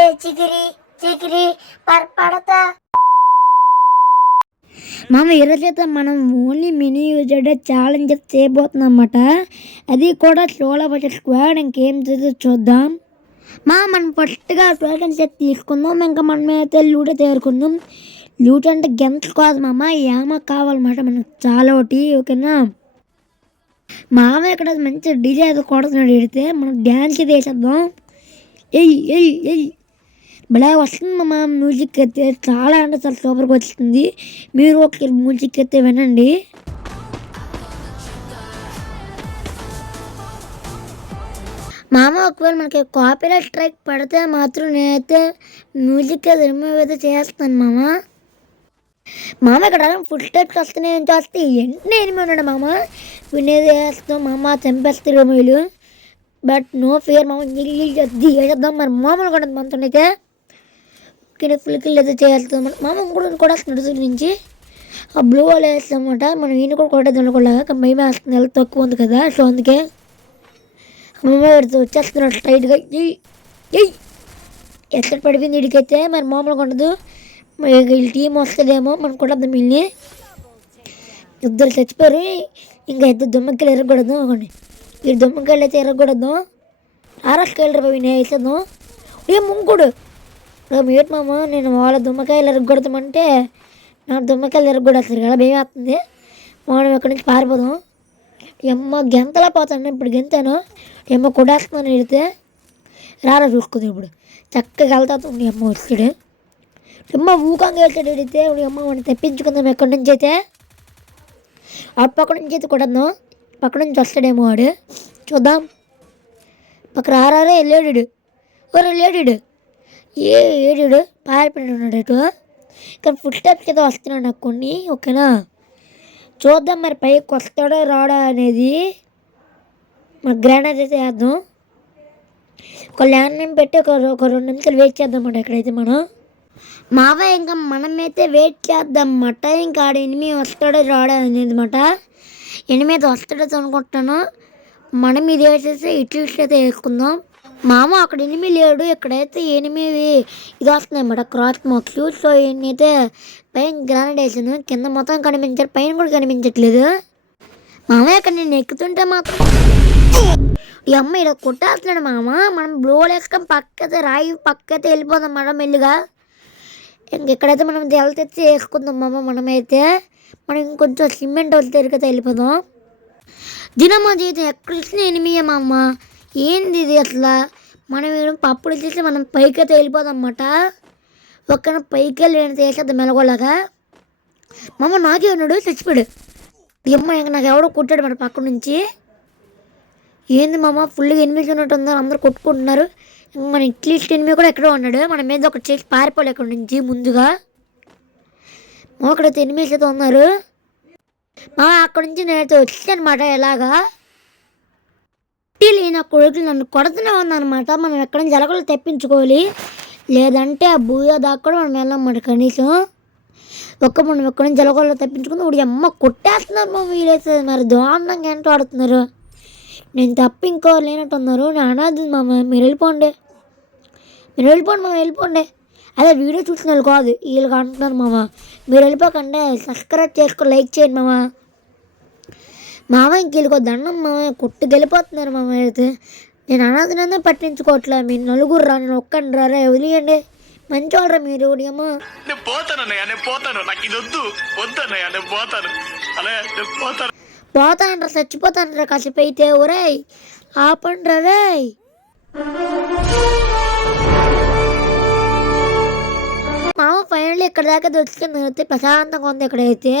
ఏ చిగిరి చిగిరి పడతా మామ ఈరోజైతే మనం ఓన్లీ మినీ యూజర్ ఛాలెంజ్ చేయబోతున్నాం అన్నమాట. అది కూడా సోలో వర్సెస్ స్క్వాడ్. ఇంకేం చేస్తే చూద్దాం. మనం ఫస్ట్గా టోకెన్ సెట్ తీసుకుందాం. ఇంకా మనమైతే లూట్ తేరుకుందాం. లూట్ అంటే గెమ్స్ కాదు మామ, యామ కావాలన్నమాట మనకు చాలా ఒకటి. ఓకేనా మామ ఇక్కడ మంచి డీజే అయితే కొడుతున్నాడు. ఎడితే మనం డ్యాన్స్ వేసేద్దాం. ఎయ్ ఎయ్ ఎయ్ భలే వస్తుంది మా మ్యూజిక్ అయితే, చాలా అంటే చాలా సూపర్గా వస్తుంది. మీరు ఒక మ్యూజిక్ అయితే వినండి. మామ ఒకవేళ మనకి కాపీరైట్ స్ట్రైక్ పడితే మాత్రం నేనైతే మ్యూజిక్ అయితే రిమూవ్ అయితే చేస్తాను మామ ఇక్కడ ఫుల్ స్టెప్స్ వస్తున్నాయి. ఏం చేస్తే వెంటనే ఎనిమిది ఉన్నాడు మామ. వినేది వేస్తాం మామ, చంపేస్తారు రిమూవ్లు. బట్ నో ఫియర్ మామ, వేసేద్దాం. మరి మామూలు కూడా మనతో అయితే ఫుల్ కిల్ అయితే చేస్తాం మామ. కూడా వస్తున్నాడు నుంచి ఆ బ్లూ వాళ్ళు వేస్తామన్నమాట. మనం ఈయన కూడా కొట్టేది అనుకోలేక మేమే వేస్తుంది, హెల్త్ తక్కువ ఉంది కదా. సో అందుకే మేమే పెడుతూ వచ్చేస్తున్నాడు స్ట్రైట్గా. ఎక్కడ పడిపోయింది ఇడికైతే, మరి మామూలుగా ఉండదు. వీళ్ళ టీం వస్తుందేమో మనం కొట్టద్దాం. వీళ్ళని ఇద్దరు చచ్చిపోరు. ఇంకా ఇద్దరు దుమ్మకాయలు ఎరగకూడదు అనుకోండి. ఈ దుమ్మకాయలు అయితే ఎరగకూడదు. ఆరస్కాయలు నేను వేసేద్దాం. ఏ ముంకుడు ఏటి మామ, నేను వాళ్ళ దుమ్మకాయలు ఎరగొడతామంటే నా దుమ్మకాయలు ఎరగొడేస్తారు కదా, భయం వేస్తుంది. మనం ఎక్కడి నుంచి పారిపోదాం. ఎమ్మ గెంతలా పోతాను. ఇప్పుడు గెంతాను ఎమ్మ కొడేస్తున్నాను. ఎడితే రారా చూసుకుంది. ఇప్పుడు చక్కగా వెళ్తాడు. అమ్మ వచ్చాడు. ఎమ్మ ఊకంగా వెళ్తాడు. ఎడితే అమ్మ వాడిని తెప్పించుకుందాం ఎక్కడి నుంచి అయితే. ఆ పక్క నుంచి అయితే కొడద్దాం. పక్క నుంచి వస్తాడేమో వాడు, చూద్దాం. పక్క రారే వెళ్ళాడు. వెళ్ళాడు ఏడు పారిపోయి ఉన్నాడు అటు. ఇక్కడ ఫుడ్ స్టెప్స్ అయితే వస్తున్నాడు నాకు కొన్ని. ఓకేనా చూద్దాం మరి పైకి వస్తాడో రాడా అనేది. మరి గ్రానైట్ అయితే వేద్దాం. ఒక ల్యాండ్ నేమ్ పెట్టి ఒక 2 నిమిషాలు వెయిట్ చేద్దాం అన్నమాట. ఎక్కడైతే మనం ఇంకా మనమైతే వెయిట్ చేద్దాం అన్నమాట. ఇంకా ఆడ ఎనిమిది వస్తాడో రాడా అనేది అన్నమాట. ఎనిమిది వస్తాడో అనుకుంటాను. మనం ఇది వేసేసి ఇట్లు అయితే వేసుకుందాం. అక్కడ ఎనిమిది లేడు. ఇక్కడైతే ఎనిమిది ఇది వస్తున్నాయి అన్నమాట, క్రాస్ మార్క్స్. సో అయితే పైన గ్రానైట్ వేసాను. కింద మొత్తం కనిపించారు, పైన కూడా కనిపించట్లేదు. ఇక్కడ నేను ఎక్కుతుంటే మాత్రం ఈ అమ్మ ఇలా కొట్టేస్తున్నాడు మనం బ్లో వేసుకొని పక్కతే రాయి పక్కతే వెళ్ళిపోదాం మెల్లిగా. ఇంకెక్కడైతే మనం తెచ్చి వేసుకుందాం మనమైతే. మనం ఇంకొంచెం సిమెంట్ వస్తే కదా వెళ్ళిపోదాం. దినమ్మ జీవితం ఎక్కడ ఇచ్చిన ఎనిమియే ఏంది ఇది అసలు. మనం పప్పుడు చేసి మనం పైకైతే వెళ్ళిపోదాం అన్నమాట. ఒక్క పైకి వెళ్ళి వేసేద్దాం మెలగోలాగా. నాకే ఉన్నాడు, చచ్చిపోయాడు. ఇంకా నాకు ఎవడో కొట్టాడు మన పక్క నుంచి. ఏంది ఫుల్గా ఎనిమిది ఉన్నట్టు ఉందో, అందరూ కొట్టుకుంటున్నారు. మన ఇట్లీస్ట్ ఎనిమిది కూడా ఎక్కడో ఉన్నాడు. మన మీద ఒకటి చేసి పారిపోలే ఇక్కడ నుంచి ముందుగా. అక్కడైతే ఎనిమిది అయితే ఉన్నారు. అక్కడ నుంచి నేనైతే వచ్చాను అనమాట. ఎలాగా నా కొడుకులు నన్ను కొడుతూనే ఉందన్నమాట. మనం ఎక్కడి నుంచి ఎలాగో తెప్పించుకోవాలి, లేదంటే ఆ బూయా దాకా కూడా మనం వెళ్ళామన్నమాట. కనీసం మనం ఎక్కడి నుంచి ఎలాగో తెప్పించుకుని ఇప్పుడు అమ్మ కొట్టేస్తున్నారు వీలైతుంది. మరి దారుణంగా ఏంటో ఆడుతున్నారు. నేను తప్ప ఇంకో లేనట్టు ఉన్నారు. నేను అనాది మీరు వెళ్ళిపోండి, వెళ్ళిపోండి. అదే వీడియో చూసిన వాళ్ళు కాదు, వీళ్ళకి అంటున్నారు మీరు వెళ్ళిపోకండి. సబ్స్క్రైబ్ చేసుకో, లైక్ చేయండి ఇంక వీళ్ళకో దండం కొట్టు గెలిపోతున్నారు అయితే. నేను అనాథనందే పట్టించుకోవట్లే. మీరు నలుగురు రా, నేను ఒక్కడిని రారా, వదిలేయండి. మంచి వాళ్ళరా మీరు. పోతానరా, చచ్చిపోతానరా కాసేపు అయితే. ఒరే ఆపండి రే. ఫైనల్లీ ఇక్కడ దాకా దొరికింది. ప్రశాంతంగా ఉంది ఇక్కడైతే.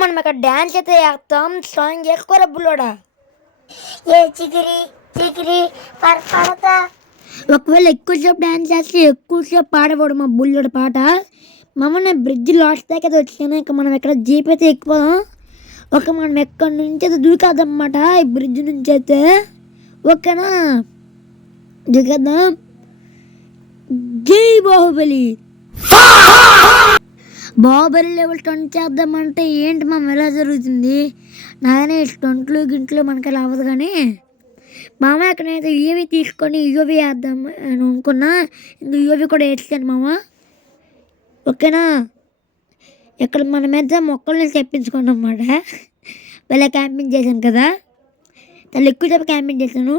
మనం ఇక్కడ డ్యాన్స్ అయితే వేస్తాం. సాంగ్ చేసుకోరా బుల్లోడా. ఏ చిగిరి చిగిరి పడతా. ఒకవేళ ఎక్కువసేపు డ్యాన్స్ చేస్తే ఎక్కువసేపు పాడబోడు బుల్లోడు పాట. నేను బ్రిడ్జ్ లాస్ట్ దాకా అయితే వచ్చాను. ఇక మనం ఎక్కడ జీప్ అయితే ఎక్కిపోదాం. మనం ఎక్కడి నుంచి అయితే దూకేద్దాం అన్నమాట. ఈ బ్రిడ్జ్ నుంచి అయితే. ఓకేనా దూకేద్దాం. జై బాహుబలి. బాహుబలి లెవెల్ 20 చేద్దామంటే ఏంటి ఎలా జరుగుతుంది. నాయనే 20 గింట్లో మనకి అవ్వదు. కానీ మామ ఎక్కడైతే యూవి తీసుకొని యూవి వేద్దాం అని అనుకున్నా, ఇంక యూవి కూడా వేస్తాను మామ. ఓకేనా? ఇక్కడ మన మీద మొక్కల్ని తెప్పించుకోండి అన్నమాట. వెళ్ళి క్యాంపింగ్ చేశాను కదా, చాలా ఎక్కువ సేపు క్యాంపింగ్ చేశాను.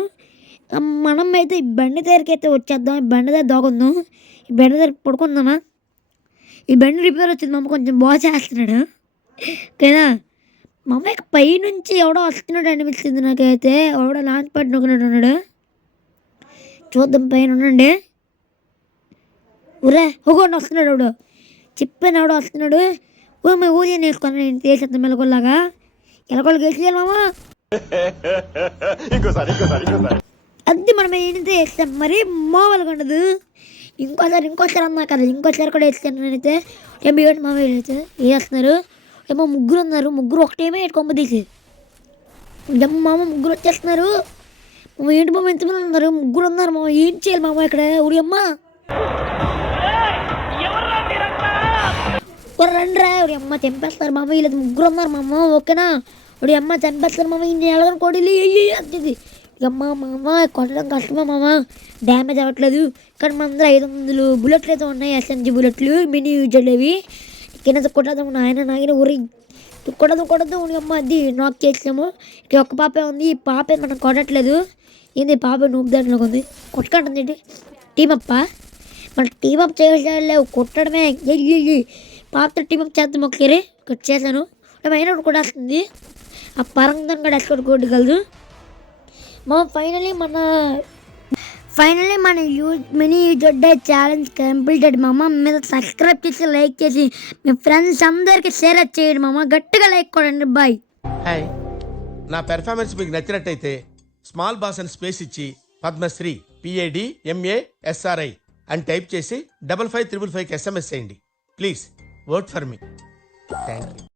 మనం అయితే ఈ బండి దగ్గరికి అయితే వచ్చేద్దాం. ఈ బండి దగ్గర దాగుందాం. ఈ బండి దగ్గర పడుకుందామా? ఈ బండి రిపేర్ వచ్చింది మామ, కొంచెం బాగా చేస్తున్నాడు. ఓకేనా? మా అమ్మాయికి పైనుంచి ఎవడో వస్తున్నాడు అనిపిస్తుంది నాకైతే. ఎవడో లాంచ్ ప్యాడ్ నొక్కినట్టు ఉన్నాడు. చూద్దాం, పైన ఉండండి. ఊరే ఊగండి, వస్తున్నాడు ఎవడు. చెప్పాను ఎవడో వస్తున్నాడు. మేము ఊరి నేర్చుకున్నాను నేను చేసేద్దాం మెలకొల్లాగా. ఎలకొల్లు గెలిచేయాలి మామ. అది మనం ఏంటంటే వేస్తాం, మరి మామూలుగా ఉండదు. ఇంకోసారి అన్నా కదా, ఇంకోసారి కూడా వేస్తాను నేనైతే. ఏమిటి మామ అయితే వేస్తున్నారు ఏమో, ముగ్గురు ఉన్నారు. ముగ్గురు ఒకటేమో ఏడు కొమ్మ తీసి మామ, ముగ్గురు వచ్చేస్తున్నారు. ఏంటి మామ ఎంతమంది ఉన్నారు? ముగ్గురు ఉన్నారు మామ. ఏం చేయాలి మామ ఇక్కడ? ఊరి అమ్మ రండి రా. ఊరి అమ్మ చంపేస్తారు మామ, వీళ్ళది ముగ్గురు ఉన్నారు మామ. ఓకేనా? ఊరి అమ్మ చంపేస్తారు మామ. ఇంక ఎలాగని కోడిలు అంటుంది. అమ్మ మామ కొట్టడం కష్టమా మామ, డ్యామేజ్ అవ్వట్లేదు. కానీ మన అందరూ 500 బుల్లెట్లు అయితే ఉన్నాయి, SMG బుల్లెట్లు, మినీ యూజర్లు అవి. కింద కొట్టదాము నాయన ఊరి కొట్టదు ఊరి అమ్మ. అది నాక్ చేసాము. ఇక్కడ ఒక్క పాపే ఉంది. ఈ పాపే మనం కొట్టట్లేదు. ఏంది పాప నూపు దాంట్లోకి ఉంది, కొట్టుకుంటుంది ఏంటి? టీమప్ప మన టీమప్ చేయలేవు, కొట్టడమే. పాపతో టీమప్ చేద్దాం ఒకసారి. కట్ చేశాను. అయినా కూడా వస్తుంది. ఆ పరంగా కూడా ఎక్స్పోర్ట్ కొట్టగలదు. ఫైనలీ మన mini user day challenge completed మామ. మీద సబ్స్క్రైబ్ చేసి లైక్ చేసి మీ ఫ్రెండ్స్ అందరికి షేర్ చేయండి మామ. గట్టిగా లైక్ కొడండి. బాయ్. హాయ్, నా పెర్ఫార్మెన్స్ మీకు నచ్చినట్టయితే స్మాల్ బాస్ అని స్పేస్ ఇచ్చి పద్మశ్రీ PADMASRI అని టైప్ చేసి 555555కి SMS చేయండి. Please vote for me. Thank you.